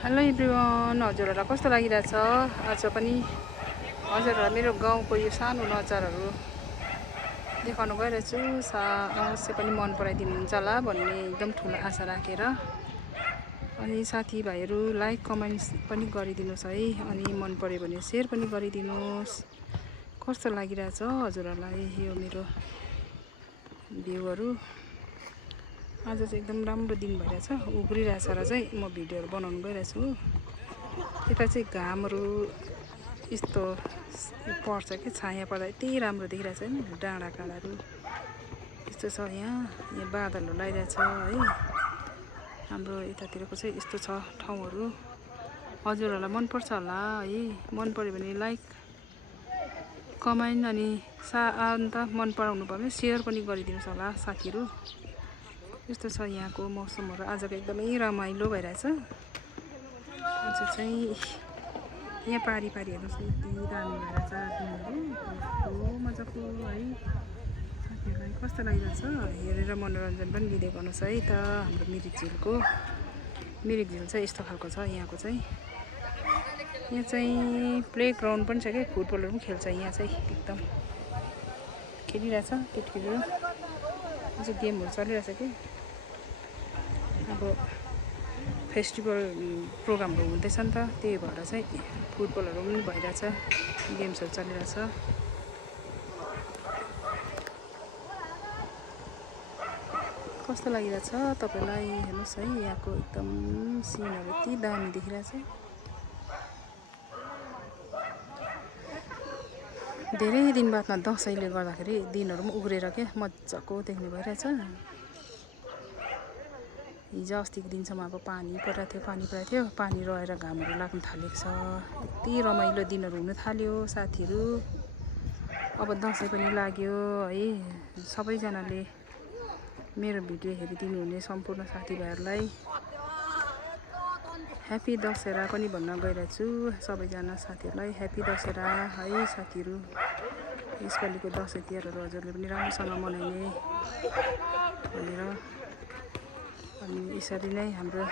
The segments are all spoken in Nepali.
हेलो एभ्रिवान, हजुरहरूलाई कस्तो लागिरहेछ? आज पनि हजुरहरूलाई मेरो गाउँको यो सानो नजाराहरू देखाउन गइरहेछु। अवश्य पनि मन पराइदिनुहुन्छ होला भन्ने एकदम ठुलो आशा राखेर। अनि साथीभाइहरू लाइक कमेन्ट्स पनि गरिदिनुहोस् है। अनि मन पर्यो भने सेयर पनि गरिदिनुहोस्। कस्तो लागिरहेछ हजुरहरूलाई यो मेरो भ्यूहरू? आज चाहिँ एकदम राम्रो दिन भइरहेछ, उग्रिरहेछ र चाहिँ म भिडियोहरू बनाउनु गइरहेछु। यता चाहिँ घामहरू यस्तो पर्छ कि छाया पर्दा यति राम्रो देखिरहेछ नि, डाँडा काँडाहरू यस्तो छ। यहाँ बादलहरू लगाइरहेछ है। हाम्रो यतातिरको चाहिँ यस्तो छ ठाउँहरू। हजुरहरूलाई मनपर्छ होला है। मन पर्यो भने लाइक कमेन्ट अनि अन्त मन पराउनु भयो भने सेयर पनि गरिदिनुहोस् होला साथीहरू। यस्तो छ यहाँको मौसमहरू। आजको एकदमै रमाइलो भइरहेछ। आज चाहिँ यहाँ पारी हेर्नुहोस् यति दामी भइरहेछ दिनहरू, कस्तो मजाको है। साथीहरूलाई कस्तो लागिरहेछ हेरेर मनोरञ्जन पनि लिँदै गर्नुहोस् है त। हाम्रो मिरिक झिल चाहिँ यस्तो खालको छ यहाँको चाहिँ। यहाँ चाहिँ प्ले ग्राउन्ड पनि छ क्या, फुटबलहरू पनि खेल्छ यहाँ चाहिँ। एकदम खेलिरहेछ केटीहरू, अझै गेमहरू चलिरहेछ कि। अब फेस्टिभल प्रोग्रामहरू हुँदैछ नि त, त्यही भएर चाहिँ फुटबलहरू पनि भइरहेछ, गेम्सहरू चलिरहेछ। कस्तो लागिरहेछ तपाईँलाई हेर्नुहोस् है। यहाँको एकदम सिनहरू यति दामी देखिरहेछ। धेरै दिन बादमा दसैँले गर्दाखेरि दिनहरू पनि उग्रेर क्या मजाको देख्ने भइरहेछ। हिजो अस्तिको दिनसम्म अब पानी परेको थियो, पानी रहेर घामहरू लाग्न थालेको छ। यति रमाइलो दिनहरू हुन थाल्यो साथीहरू। अब दसैँ पनि लाग्यो है। सबैजनाले मेरो भिडियो हेरिदिनु हुने सम्पूर्ण साथीभाइहरूलाई ह्याप्पी दशहरा पनि भन्न गइरहेको छु। सबैजना साथीहरूलाई ह्याप्पी दशहरा है साथीहरू। यसपालिको दसैँ तिहारहरू हजुरले पनि राम्रोसँग मनाइने भनेर। अनि यसरी नै हाम्रो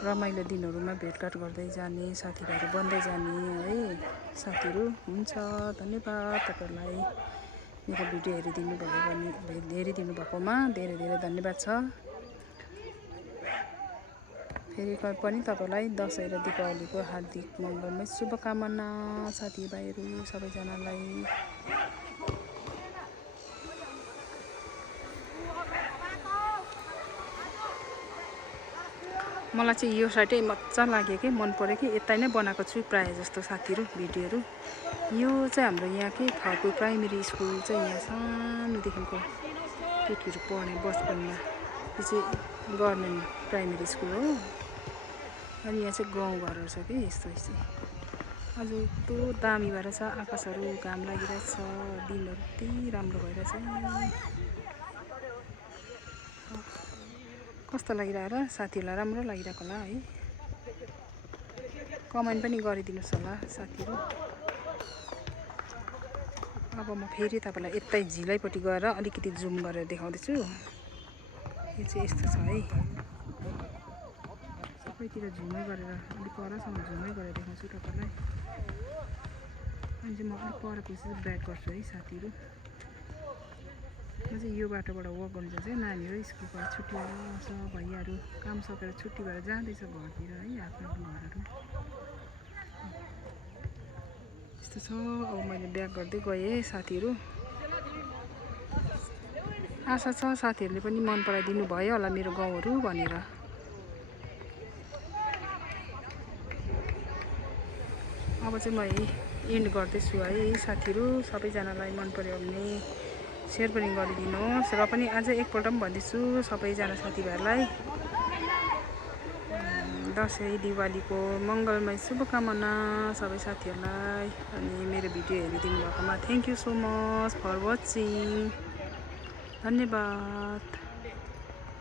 रमाइलो दिनहरूमा भेटघाट गर्दै जाने, साथीभाइहरू बन्दै जाने है साथीहरू। हुन्छ, धन्यवाद तपाईँहरूलाई मेरो भिडियो हेरिदिनु भएकोमा धेरै धेरै धन्यवाद छ। फेरि पनि तपाईँलाई दसैँ र दीपावलीको हार्दिक मङ्गलमय शुभकामना साथीभाइहरू सबैजनालाई। मलाई चाहिँ यो साइडै मजा लाग्यो कि, मन पर्यो कि। यतै नै बनाएको छु प्रायः जस्तो साथीहरू भिडियोहरू। यो चाहिँ हाम्रो यहाँ के फाल्टु प्राइमेरी स्कुल चाहिँ यहाँ सानोदेखिको केटीहरू पढ्ने बचपनमा, यो चाहिँ गभर्मेन्ट प्राइमेरी स्कुल हो। अनि यहाँ चाहिँ गाउँघरहरू छ कि यस्तो चाहिँ। आज यस्तो दामी भएर छ, आकाशहरू घाम लागिरहेछ, दिनहरू यति राम्रो भइरहेछ। कस्तो लागिरहेको होला साथीहरूलाई? राम्रो लागिरहेको होला है। कमेन्ट पनि गरिदिनुहोस् होला साथीहरू। अब म फेरि तपाईँलाई यतै झिलैपट्टि गएर अलिकति जुम गरेर देखाउँदैछु। यो चाहिँ यस्तो छ है। सबैतिर झुमै गरेर अलिक परसम्म झुमै गरेर देखाउँछु तपाईँलाई। अनि चाहिँ म अलिक पर पछि ब्याक गर्छु है साथीहरू। म चाहिँ यो बाटोबाट वक गर्नु जान्छ नानीहरू स्कुलबाट छुट्टी भएर छ, भैयाहरू काम सकेर छुट्टी भएर जाँदैछ घरतिर है, आफ्नो घरहरू यस्तो छ। अब मैले ब्याक गर्दै गएँ साथीहरू। आशा छ साथीहरूले पनि मन पराइदिनु भयो होला मेरो गाउँहरू भनेर। अब चाहिँ म एन्ड गर्दैछु है साथीहरू। सबैजनालाई मन पर्यो भने सेयर पनि गरिदिनुहोस्। र पनि अझै एकपल्ट पनि भन्दैछु सबैजना साथीभाइहरूलाई दसैँ दिवालीको मङ्गलमय शुभकामना सबै साथीहरूलाई। अनि मेरो भिडियो हेरिदिनु भएकोमा thank you so much for watching. धन्यवाद।